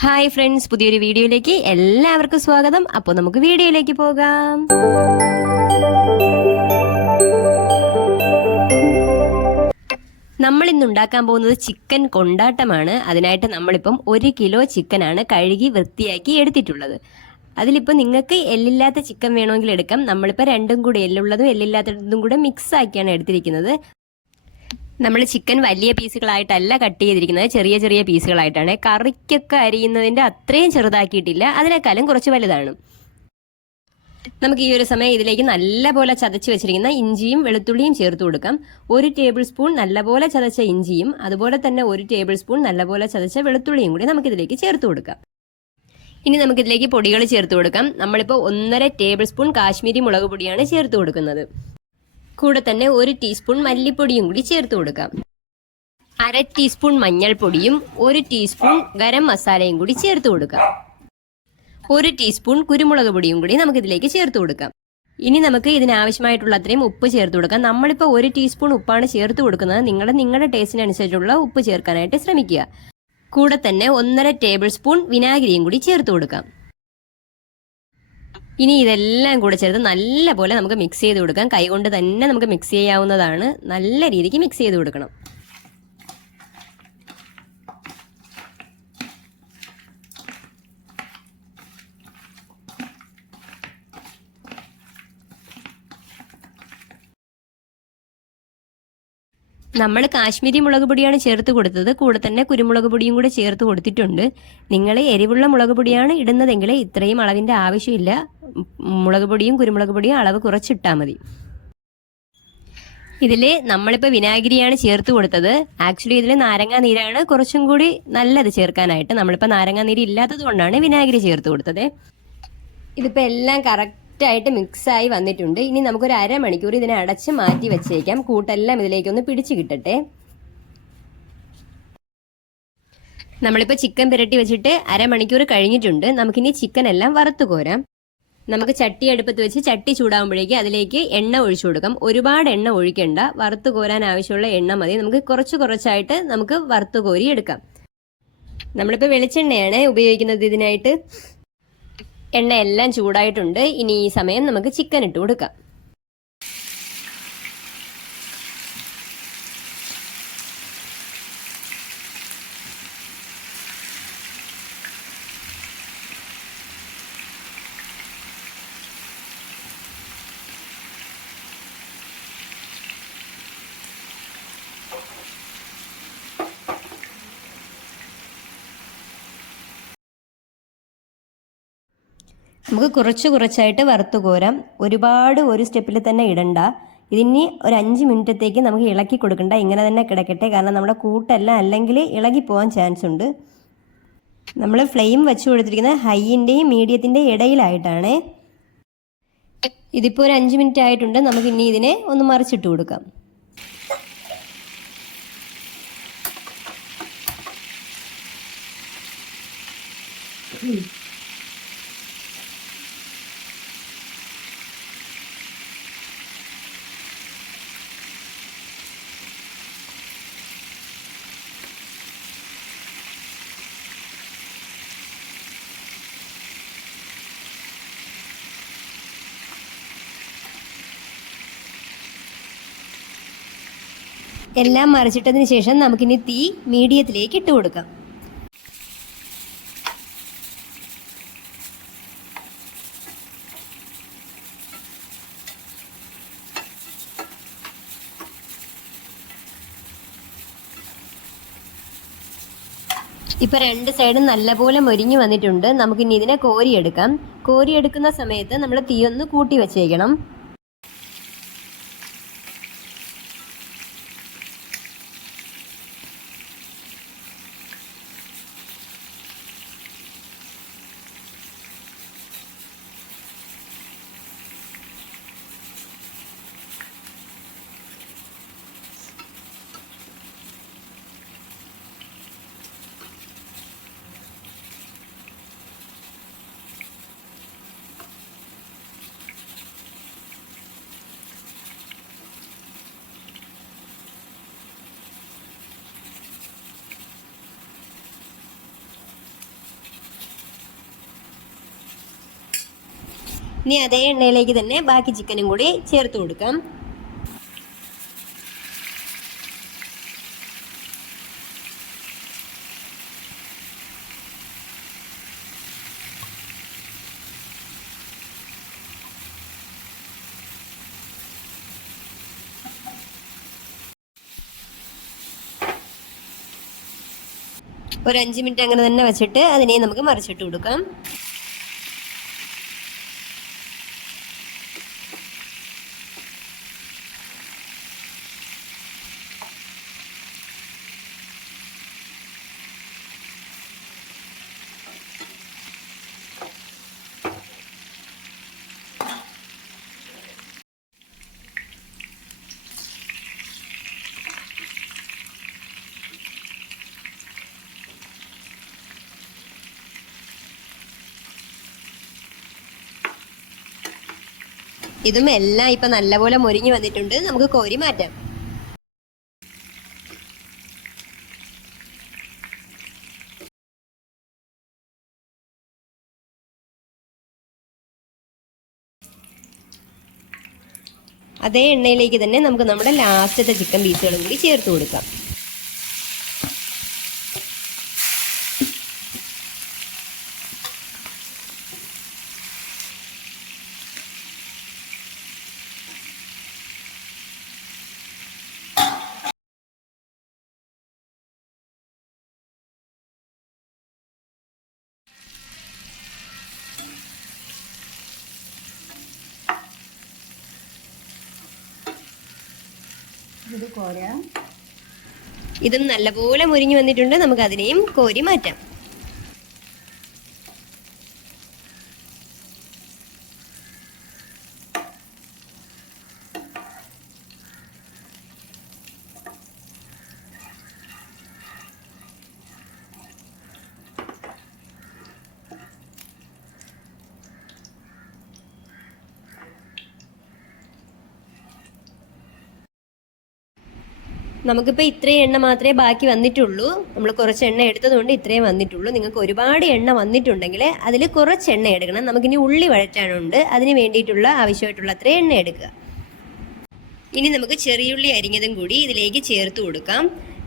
Hi friends, പുതിയൊരു വീഡിയോയിലേക്ക് എല്ലാവർക്കും സ്വാഗതം. അപ്പോൾ നമുക്ക് വീഡിയോയിലേക്ക് പോകാം. നമ്മൾ ഇന്ന് ഉണ്ടാക്കാൻ പോകുന്നത് ചിക്കൻ കൊണ്ടാട്ടമാണ്. അതിനായിട്ട് നമ്മളിപ്പം 1 കിലോ ചിക്കനാണ് കഴുകി വൃത്തിയാക്കി എടുത്തിട്ടുള്ളത്. അതിലിപ്പോൾ നിങ്ങൾക്ക് എല്ലില്ലാത്ത ചിക്കൻ വേണമെങ്കിൽ എടുക്കാം. നമ്മളിപ്പോൾ രണ്ടും കൂടി, എല്ലുള്ളതും എല്ലില്ലാത്തതും കൂടെ മിക്സ് ആക്കിയാണ് എടുത്തിരിക്കുന്നത്. നമ്മൾ ചിക്കൻ വലിയ പീസുകളായിട്ടല്ല കട്ട് ചെയ്തിരിക്കുന്നത്, ചെറിയ ചെറിയ പീസുകളായിട്ടാണ്. കറിക്കൊക്കെ അരിയുന്നതിൻ്റെ അത്രയും ചെറുതാക്കിയിട്ടില്ല, അതിനേക്കാളും കുറച്ച് വലുതാണ്. നമുക്ക് ഈ ഒരു സമയം ഇതിലേക്ക് നല്ലപോലെ ചതച്ച് വെച്ചിരിക്കുന്ന ഇഞ്ചിയും വെളുത്തുള്ളിയും ചേർത്ത് കൊടുക്കാം. 1 ടേബിൾ സ്പൂൺ നല്ലപോലെ ചതച്ച ഇഞ്ചിയും അതുപോലെ തന്നെ 1 ടേബിൾ സ്പൂൺ നല്ലപോലെ ചതച്ച വെളുത്തുള്ളിയും കൂടി നമുക്കിതിലേക്ക് ചേർത്ത് കൊടുക്കാം. ഇനി നമുക്കിതിലേക്ക് പൊടികൾ ചേർത്ത് കൊടുക്കാം. നമ്മളിപ്പോൾ 1.5 ടേബിൾ സ്പൂൺ കാശ്മീരി മുളക് പൊടിയാണ് ചേർത്ത് കൊടുക്കുന്നത്. കൂടെ തന്നെ 1 ടീസ്പൂൺ മല്ലിപ്പൊടിയും കൂടി ചേർത്ത് കൊടുക്കാം. 1/2 ടീസ്പൂൺ മഞ്ഞൾപ്പൊടിയും 1 ടീസ്പൂൺ ഗരം മസാലയും കൂടി ചേർത്ത് കൊടുക്കാം. 1 ടീസ്പൂൺ കുരുമുളക് പൊടിയും കൂടി നമുക്കിതിലേക്ക് ചേർത്ത് കൊടുക്കാം. ഇനി നമുക്ക് ഇതിനാവശ്യമായിട്ടുള്ള അത്രയും ഉപ്പ് ചേർത്ത് കൊടുക്കാം. നമ്മളിപ്പോൾ 1 ടീസ്പൂൺ ഉപ്പാണ് ചേർത്ത് കൊടുക്കുന്നത്. നിങ്ങളുടെ ടേസ്റ്റിനനുസരിച്ചുള്ള ഉപ്പ് ചേർക്കാനായിട്ട് ശ്രമിക്കുക. കൂടെ തന്നെ 1.5 ടേബിൾ സ്പൂൺ വിനാഗിരിയും കൂടി ചേർത്ത് കൊടുക്കാം. ഇനി ഇതെല്ലാം കൂടെ ചേർത്ത് നല്ലപോലെ നമുക്ക് മിക്സ് ചെയ്ത് കൊടുക്കാം. കൈകൊണ്ട് തന്നെ നമുക്ക് മിക്സ് ചെയ്യാവുന്നതാണ്. നല്ല രീതിക്ക് മിക്സ് ചെയ്ത് കൊടുക്കണം. നമ്മൾ കാശ്മീരി മുളക് പൊടിയാണ് ചേർത്ത് കൊടുത്തത്. കൂടെ തന്നെ കുരുമുളക് പൊടിയും കൂടെ ചേർത്ത് കൊടുത്തിട്ടുണ്ട്. നിങ്ങൾ എരിവുള്ള മുളക് പൊടിയാണ് ഇടുന്നതെങ്കിൽ ഇത്രയും അളവിൻ്റെ ആവശ്യമില്ല. മുളക് പൊടിയും കുരുമുളക് പൊടിയും അളവ് കുറച്ചിട്ടാൽ മതി. ഇതിൽ നമ്മളിപ്പോൾ വിനാഗിരിയാണ് ചേർത്ത് കൊടുത്തത്. ആക്ച്വലി ഇതിൽ നാരങ്ങാ നീരാണ് കുറച്ചും കൂടി നല്ലത് ചേർക്കാനായിട്ട്. നമ്മളിപ്പോൾ നാരങ്ങാ നീര് ഇല്ലാത്തത് കൊണ്ടാണ് വിനാഗിരി ചേർത്ത് കൊടുത്തത്. ഇതിപ്പോൾ എല്ലാം കറക്റ്റായിട്ട് മിക്സായി വന്നിട്ടുണ്ട്. ഇനി നമുക്കൊരു അരമണിക്കൂർ ഇതിനെ അടച്ച് മാറ്റി വെച്ചേക്കാം. കൂട്ടെല്ലാം ഇതിലേക്കൊന്ന് പിടിച്ച് കിട്ടട്ടെ. നമ്മളിപ്പോൾ ചിക്കൻ പുരട്ടി വെച്ചിട്ട് അരമണിക്കൂർ കഴിഞ്ഞിട്ടുണ്ട്. നമുക്കിനി ചിക്കൻ എല്ലാം വറുത്ത് കോരാം. നമുക്ക് ചട്ടി അടുപ്പത്ത് വെച്ച് ചട്ടി ചൂടാകുമ്പോഴേക്ക് അതിലേക്ക് എണ്ണ ഒഴിച്ചു കൊടുക്കാം. ഒരുപാട് എണ്ണ ഒഴിക്കേണ്ട, വറുത്ത് കോരാൻ ആവശ്യമുള്ള എണ്ണ മതി. നമുക്ക് കുറച്ചായിട്ട് നമുക്ക് വറുത്ത് കോരി എടുക്കാം. നമ്മളിപ്പോൾ വെളിച്ചെണ്ണയാണ് ഉപയോഗിക്കുന്നത് ഇതിനായിട്ട്. എണ്ണ എല്ലാം ചൂടായിട്ടുണ്ട്. ഇനി ഈ സമയം നമുക്ക് ചിക്കൻ ഇട്ട് കൊടുക്കാം. നമുക്ക് കുറച്ചായിട്ട് വറുത്ത് കോരാം. ഒരുപാട് ഒരു സ്റ്റെപ്പിൽ തന്നെ ഇടണ്ട. ഇതിനി ഒരു 5 മിനിറ്റത്തേക്ക് നമുക്ക് ഇളക്കി കൊടുക്കണ്ട. ഇങ്ങനെ തന്നെ കിടക്കട്ടെ. കാരണം നമ്മുടെ കൂട്ടെല്ലാം അല്ലെങ്കിൽ ഇളകി പോകാൻ ചാൻസ് ഉണ്ട്. നമ്മൾ ഫ്ലെയിം വെച്ച് കൊടുത്തിരിക്കുന്നത് ഹൈൻ്റെയും മീഡിയത്തിൻ്റെയും ഇടയിലായിട്ടാണ്. ഇതിപ്പോൾ ഒരു 5 മിനിറ്റ് ആയിട്ടുണ്ട്. നമുക്ക് ഇനി ഇതിനെ ഒന്ന് മറിച്ചിട്ട് കൊടുക്കാം. എല്ലാം മറിച്ചിട്ടതിന് ശേഷം നമുക്കിനി തീ മീഡിയത്തിലേക്ക് ഇട്ട് കൊടുക്കാം. ഇപ്പം 2 സൈഡും നല്ലപോലെ മൊരിഞ്ഞു വന്നിട്ടുണ്ട്. നമുക്കിനി ഇതിനെ കോരിയെടുക്കാം. കോരിയെടുക്കുന്ന സമയത്ത് നമ്മൾ തീ ഒന്ന് കൂട്ടി വെച്ചേക്കണം. ഇനി അതേ എണ്ണയിലേക്ക് തന്നെ ബാക്കി ചിക്കനും കൂടി ചേർത്ത് കൊടുക്കാം. ഒരു 5 മിനിറ്റ് അങ്ങനെ തന്നെ വെച്ചിട്ട് അതിനെ നമുക്ക് മറിച്ചിട്ട് കൊടുക്കാം. ഇതും എല്ലാം ഇപ്പം നല്ലപോലെ മൊരിഞ്ഞ് വന്നിട്ടുണ്ട്. നമുക്ക് കോരി മാറ്റാം. അതേ എണ്ണയിലേക്ക് തന്നെ നമുക്ക് നമ്മുടെ ലാസ്റ്റത്തെ ചിക്കൻ പീസുകളും കൂടി ചേർത്ത് കൊടുക്കാം. ഇതും നല്ലപോലെ മുരിഞ്ഞു വന്നിട്ടുണ്ട്. നമുക്ക് അതിനെയും കോരി മാറ്റാം. നമുക്കിപ്പോൾ ഇത്രയും എണ്ണ മാത്രമേ ബാക്കി വന്നിട്ടുള്ളൂ. നമ്മൾ കുറച്ച് എണ്ണ എടുത്തതുകൊണ്ട് ഇത്രയും വന്നിട്ടുള്ളൂ. നിങ്ങൾക്ക് ഒരുപാട് എണ്ണ വന്നിട്ടുണ്ടെങ്കിൽ അതിൽ കുറച്ച് എണ്ണ എടുക്കണം. നമുക്കിനി ഉള്ളി വഴറ്റാനുണ്ട്. അതിന് വേണ്ടിയിട്ടുള്ള ആവശ്യമായിട്ടുള്ള അത്രയും എണ്ണ എടുക്കുക. ഇനി നമുക്ക് ചെറിയുള്ളി അരിഞ്ഞതും കൂടി ഇതിലേക്ക് ചേർത്ത് കൊടുക്കാം.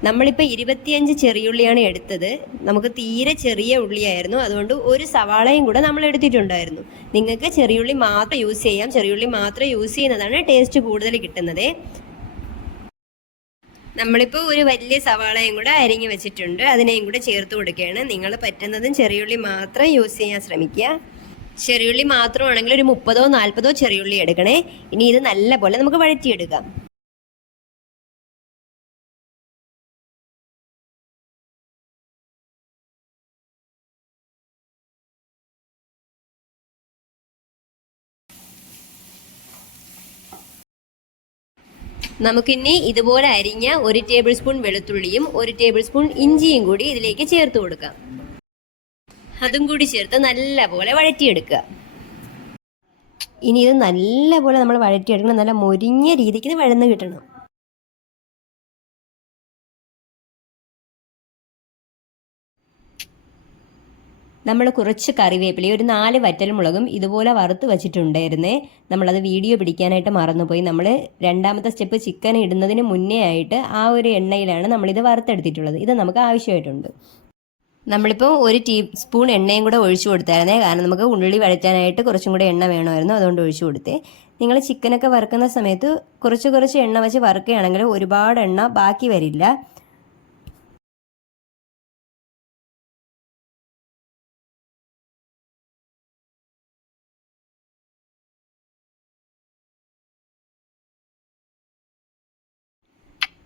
നമ്മളിപ്പോൾ 25 ചെറിയുള്ളിയാണ് എടുത്തത്. നമുക്ക് തീരെ ചെറിയ ഉള്ളിയായിരുന്നു. അതുകൊണ്ട് ഒരു സവാളയും കൂടെ നമ്മൾ എടുത്തിട്ടുണ്ടായിരുന്നു. നിങ്ങൾക്ക് ചെറിയുള്ളി മാത്രം യൂസ് ചെയ്യാം. ചെറിയുള്ളി മാത്രം യൂസ് ചെയ്യുന്നതാണ് ടേസ്റ്റ് കൂടുതൽ കിട്ടുന്നത്. നമ്മളിപ്പോൾ ഒരു വലിയ സവാളയും കൂടെ അരിഞ്ഞു വെച്ചിട്ടുണ്ട്. അതിനെയും കൂടെ ചേർത്ത് കൊടുക്കുകയാണ്. നിങ്ങൾ പറ്റുന്നതും ചെറിയുള്ളി മാത്രം യൂസ് ചെയ്യാൻ ശ്രമിക്കുക. ചെറിയുള്ളി മാത്രമാണെങ്കിൽ ഒരു 30ഓ 40ഓ ചെറിയുള്ളി എടുക്കണേ. ഇനി ഇത് നല്ല പോലെ നമുക്ക് വഴറ്റിയെടുക്കാം. നമുക്കിനി ഇതുപോലെ അരിഞ്ഞ 1 ടേബിൾ സ്പൂൺ വെളുത്തുള്ളിയും 1 ടേബിൾ സ്പൂൺ ഇഞ്ചിയും കൂടി ഇതിലേക്ക് ചേർത്ത് കൊടുക്കാം. അതും കൂടി ചേർത്ത് നല്ലപോലെ വഴറ്റിയെടുക്കുക. ഇനി ഇത് നല്ലപോലെ നമ്മൾ വഴറ്റിയെടുക്കണം. നല്ല മൊരിഞ്ഞ രീതിക്ക് വഴന്ന് കിട്ടണം. നമ്മൾ കുറച്ച് കറിവേപ്പിലയും ഒരു 4 വറ്റൽമുളകും ഇതുപോലെ വറുത്ത് വെച്ചിട്ടുണ്ടായിരുന്നേ. നമ്മളത് വീഡിയോ പിടിക്കാനായിട്ട് മറന്നുപോയി. നമ്മൾ രണ്ടാമത്തെ സ്റ്റെപ്പ് ചിക്കൻ ഇടുന്നതിന് മുന്നേ ആയിട്ട് ആ ഒരു എണ്ണയിലാണ് നമ്മളിത് വറുത്തെടുത്തിട്ടുള്ളത്. ഇത് നമുക്ക് ആവശ്യമായിട്ടുണ്ട്. നമ്മളിപ്പോൾ 1 ടീസ്പൂൺ എണ്ണയും കൂടെ ഒഴിച്ചു കൊടുത്തായിരുന്നേ. കാരണം നമുക്ക് ഉള്ളി വഴറ്റാനായിട്ട് കുറച്ചും കൂടെ എണ്ണ വേണമായിരുന്നു. അതുകൊണ്ട് ഒഴിച്ചു കൊടുത്തേ. നിങ്ങൾ ചിക്കനൊക്കെ വറുക്കുന്ന സമയത്ത് കുറച്ച് എണ്ണ വെച്ച് വറുക്കുകയാണെങ്കിൽ ഒരുപാട് എണ്ണ ബാക്കി വരില്ല.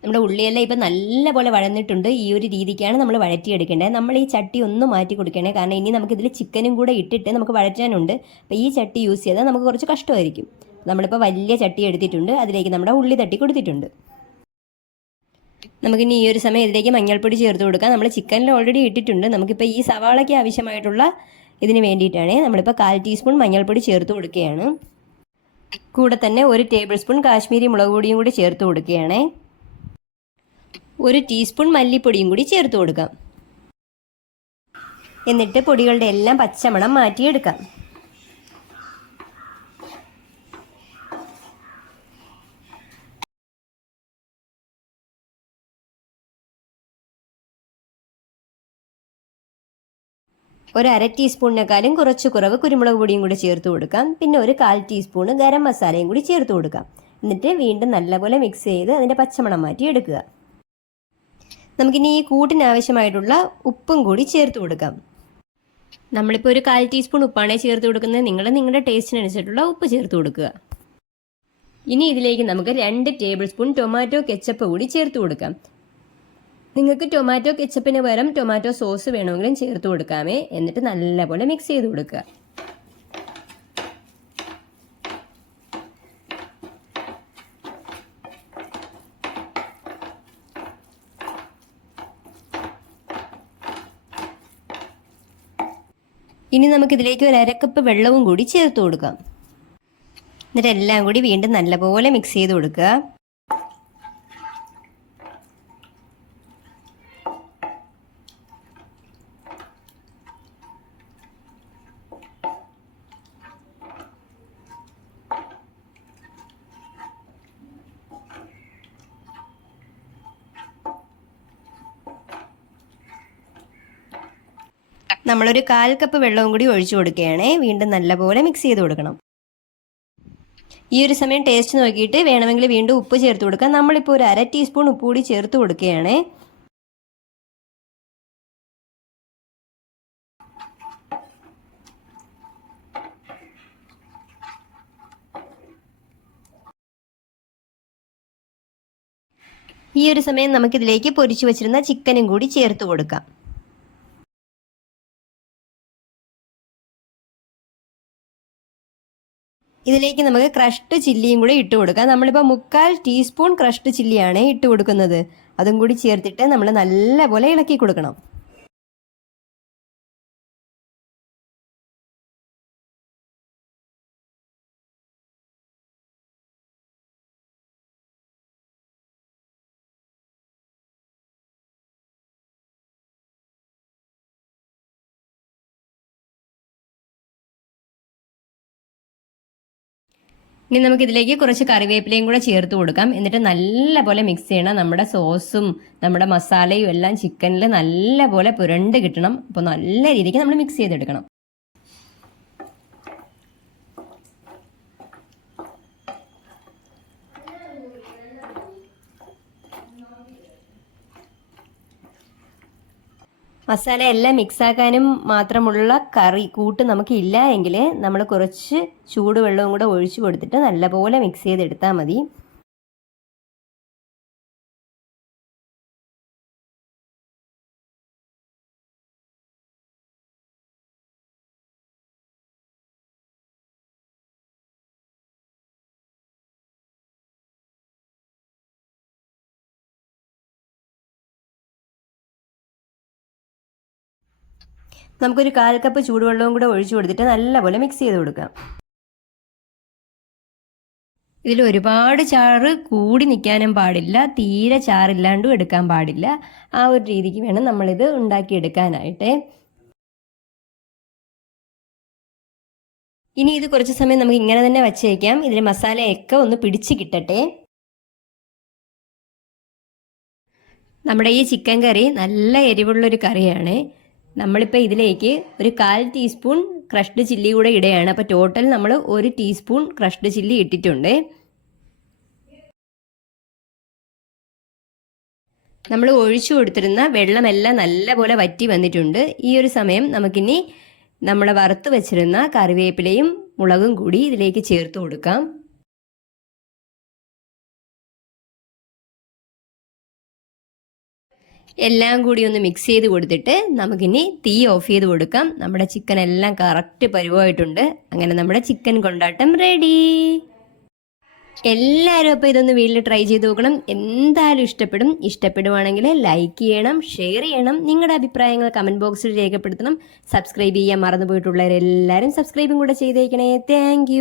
നമ്മുടെ ഉള്ളിയെല്ലാം ഇപ്പം നല്ലപോലെ വഴന്നിട്ടുണ്ട്. ഈ ഒരു രീതിക്കാണ് നമ്മൾ വഴറ്റിയെടുക്കേണ്ടത്. നമ്മൾ ഈ ചട്ടി ഒന്ന് മാറ്റി കൊടുക്കണേ. കാരണം ഇനി നമുക്കിതിൽ ചിക്കനും കൂടെ ഇട്ടിട്ട് നമുക്ക് വഴറ്റാനുണ്ട്. അപ്പോൾ ഈ ചട്ടി യൂസ് ചെയ്താൽ നമുക്ക് കുറച്ച് കഷ്ടമായിരിക്കും. നമ്മളിപ്പോൾ വലിയ ചട്ടി എടുത്തിട്ടുണ്ട്. അതിലേക്ക് നമ്മുടെ ഉള്ളി തട്ടി കൊടുത്തിട്ടുണ്ട്. നമുക്കിനി ഈ ഒരു സമയം ഇതിലേക്ക് മഞ്ഞൾപ്പൊടി ചേർത്ത് കൊടുക്കാം. നമ്മൾ ചിക്കനിൽ ഓൾറെഡി ഇട്ടിട്ടുണ്ട്. നമുക്കിപ്പോൾ ഈ സവാളയ്ക്ക് ആവശ്യമായിട്ടുള്ള ഇതിന് വേണ്ടിയിട്ടാണ് നമ്മളിപ്പോൾ 1/4 ടീസ്പൂൺ മഞ്ഞൾപ്പൊടി ചേർത്ത് കൊടുക്കുകയാണ്. കൂടെ തന്നെ 1 ടേബിൾ സ്പൂൺ കാശ്മീരി മുളക് പൊടിയും കൂടി ചേർത്ത് കൊടുക്കുകയാണ്. 1 ടീസ്പൂൺ മല്ലിപ്പൊടിയും കൂടി ചേർത്ത് കൊടുക്കാം. എന്നിട്ട് പൊടികളുടെ എല്ലാം പച്ചമണം മാറ്റിയെടുക്കാം. ഒരു 1/2 ടീസ്പൂണിനേക്കാളും കുറച്ച് കുറവ് കുരുമുളക് പൊടിയും കൂടി ചേർത്ത് കൊടുക്കാം. പിന്നെ ഒരു 1/4 ടീസ്പൂൺ ഗരം മസാലയും കൂടി ചേർത്ത് കൊടുക്കാം. എന്നിട്ട് വീണ്ടും നല്ലപോലെ മിക്സ് ചെയ്ത് അതിൻ്റെ പച്ചമണം മാറ്റി എടുക്കുക. നമുക്കിനി ഈ കൂട്ടിനാവശ്യമായിട്ടുള്ള ഉപ്പും കൂടി ചേർത്ത് കൊടുക്കാം. നമ്മളിപ്പോൾ ഒരു 1/4 ടീസ്പൂൺ ഉപ്പാണ് ചേർത്ത് കൊടുക്കുന്നത്. നിങ്ങളുടെ ടേസ്റ്റിനനുസരിച്ചുള്ള ഉപ്പ് ചേർത്ത് കൊടുക്കുക. ഇനി ഇതിലേക്ക് നമുക്ക് 2 ടേബിൾ സ്പൂൺ ടൊമാറ്റോ കെച്ചപ്പ് കൂടി ചേർത്ത് കൊടുക്കാം. നിങ്ങൾക്ക് ടൊമാറ്റോ കെച്ചപ്പിന് പകരം ടൊമാറ്റോ സോസ് വേണമെങ്കിലും ചേർത്ത് കൊടുക്കാമേ. എന്നിട്ട് നല്ലപോലെ മിക്സ് ചെയ്ത് കൊടുക്കുക. ഇനി നമുക്കിതിലേക്ക് ഒരു 1/2 കപ്പ് വെള്ളവും കൂടി ചേർത്ത് കൊടുക്കാം. എന്നിട്ട് എല്ലാം കൂടി വീണ്ടും നല്ലപോലെ മിക്സ് ചെയ്ത് കൊടുക്കുക. നമ്മളൊരു 1/4 കപ്പ് വെള്ളവും കൂടി ഒഴിച്ചു കൊടുക്കുകയാണേ. വീണ്ടും നല്ലപോലെ മിക്സ് ചെയ്ത് കൊടുക്കണം. ഈ ഒരു സമയം ടേസ്റ്റ് നോക്കിയിട്ട് വേണമെങ്കിൽ വീണ്ടും ഉപ്പ് ചേർത്ത് കൊടുക്കാം. നമ്മളിപ്പോൾ ഒരു 1/2 ടീസ്പൂൺ ഉപ്പ് കൂടി ചേർത്ത് കൊടുക്കുകയാണേ. ഈ ഒരു സമയം നമുക്കിതിലേക്ക് പൊരിച്ചു വച്ചിരുന്ന ചിക്കനും കൂടി ചേർത്ത് കൊടുക്കാം. ഇതിലേക്ക് നമുക്ക് ക്രഷ്ഡ് ചില്ലിയും കൂടി ഇട്ട് കൊടുക്കാം. നമ്മളിപ്പോൾ 3/4 ടീസ്പൂൺ ക്രഷ്ഡ് ചില്ലിയാണ് ഇട്ട് കൊടുക്കുന്നത്. അതും കൂടി ചേർത്തിട്ട് നമ്മൾ നല്ലപോലെ ഇളക്കി കൊടുക്കണം. ഇനി നമുക്കിതിലേക്ക് കുറച്ച് കറിവേപ്പിലയും കൂടെ ചേർത്ത് കൊടുക്കാം. എന്നിട്ട് നല്ലപോലെ മിക്സ് ചെയ്യണം. നമ്മുടെ സോസും നമ്മുടെ മസാലയും എല്ലാം ചിക്കനിൽ നല്ലപോലെ പുരണ്ട് കിട്ടണം. അപ്പോൾ നല്ല രീതിക്ക് നമ്മൾ മിക്സ് ചെയ്തെടുക്കണം. മസാല എല്ലാം മിക്സാക്കാനും മാത്രമുള്ള കൂട്ട് നമുക്ക് ഇല്ല എങ്കിൽ നമ്മൾ കുറച്ച് ചൂടുവെള്ളവും കൂടെ ഒഴിച്ചു കൊടുത്തിട്ട് നല്ലപോലെ മിക്സ് ചെയ്തെടുത്താൽ മതി. നമുക്കൊരു 1/4 കപ്പ് ചൂടുവെള്ളവും കൂടെ ഒഴിച്ചു കൊടുത്തിട്ട് നല്ലപോലെ മിക്സ് ചെയ്ത് കൊടുക്കാം. ഇതിൽ ഒരുപാട് ചാറ് കൂടി നിൽക്കാനും പാടില്ല, തീരെ ചാറില്ലാണ്ടും എടുക്കാൻ പാടില്ല. ആ ഒരു രീതിക്ക് വേണം നമ്മളിത് ഉണ്ടാക്കിയെടുക്കാനായിട്ട്. ഇനി ഇത് കുറച്ച് സമയം നമുക്ക് ഇങ്ങനെ തന്നെ വച്ചേക്കാം. ഇതിൽ മസാലയൊക്കെ ഒന്ന് പിടിച്ച് കിട്ടട്ടെ. നമ്മുടെ ഈ ചിക്കൻ കറി നല്ല എരിവുള്ളൊരു കറിയാണ്. നമ്മളിപ്പോൾ ഇതിലേക്ക് ഒരു 1/4 ടീസ്പൂൺ ക്രഷ്ഡ് ചില്ലി കൂടെ ഇടുകയാണ്. അപ്പോൾ ടോട്ടൽ നമ്മൾ 1 ടീസ്പൂൺ ക്രഷ്ഡ് ചില്ലി ഇട്ടിട്ടുണ്ട്. നമ്മൾ ഒഴിച്ചു കൊടുത്തിരുന്ന വെള്ളമെല്ലാം നല്ലപോലെ വറ്റി വന്നിട്ടുണ്ട്. ഈ ഒരു സമയം നമുക്കിനി നമ്മൾ വറുത്ത് വെച്ചിരുന്ന കറിവേപ്പിലയും മുളകും കൂടി ഇതിലേക്ക് ചേർത്ത് കൊടുക്കാം. എല്ലാം കൂടി ഒന്ന് മിക്സ് ചെയ്ത് കൊടുത്തിട്ട് നമുക്കിനി തീ ഓഫ് ചെയ്ത് കൊടുക്കാം. നമ്മുടെ ചിക്കൻ എല്ലാം കറക്റ്റ് പരുവമായിട്ടുണ്ട്. അങ്ങനെ നമ്മുടെ ചിക്കൻ കൊണ്ടാട്ടം റെഡി. എല്ലാവരും അപ്പോൾ ഇതൊന്ന് വീട്ടിൽ ട്രൈ ചെയ്ത് നോക്കണം. എന്തായാലും ഇഷ്ടപ്പെടും. ഇഷ്ടപ്പെടുവാണെങ്കിൽ ലൈക്ക് ചെയ്യണം, ഷെയർ ചെയ്യണം, നിങ്ങളുടെ അഭിപ്രായങ്ങൾ കമൻറ്റ് ബോക്സിൽ രേഖപ്പെടുത്തണം. സബ്സ്ക്രൈബ് ചെയ്യാൻ മറന്നുപോയിട്ടുള്ളവരെല്ലാവരും സബ്സ്ക്രൈബും കൂടെ ചെയ്തേക്കണേ. താങ്ക്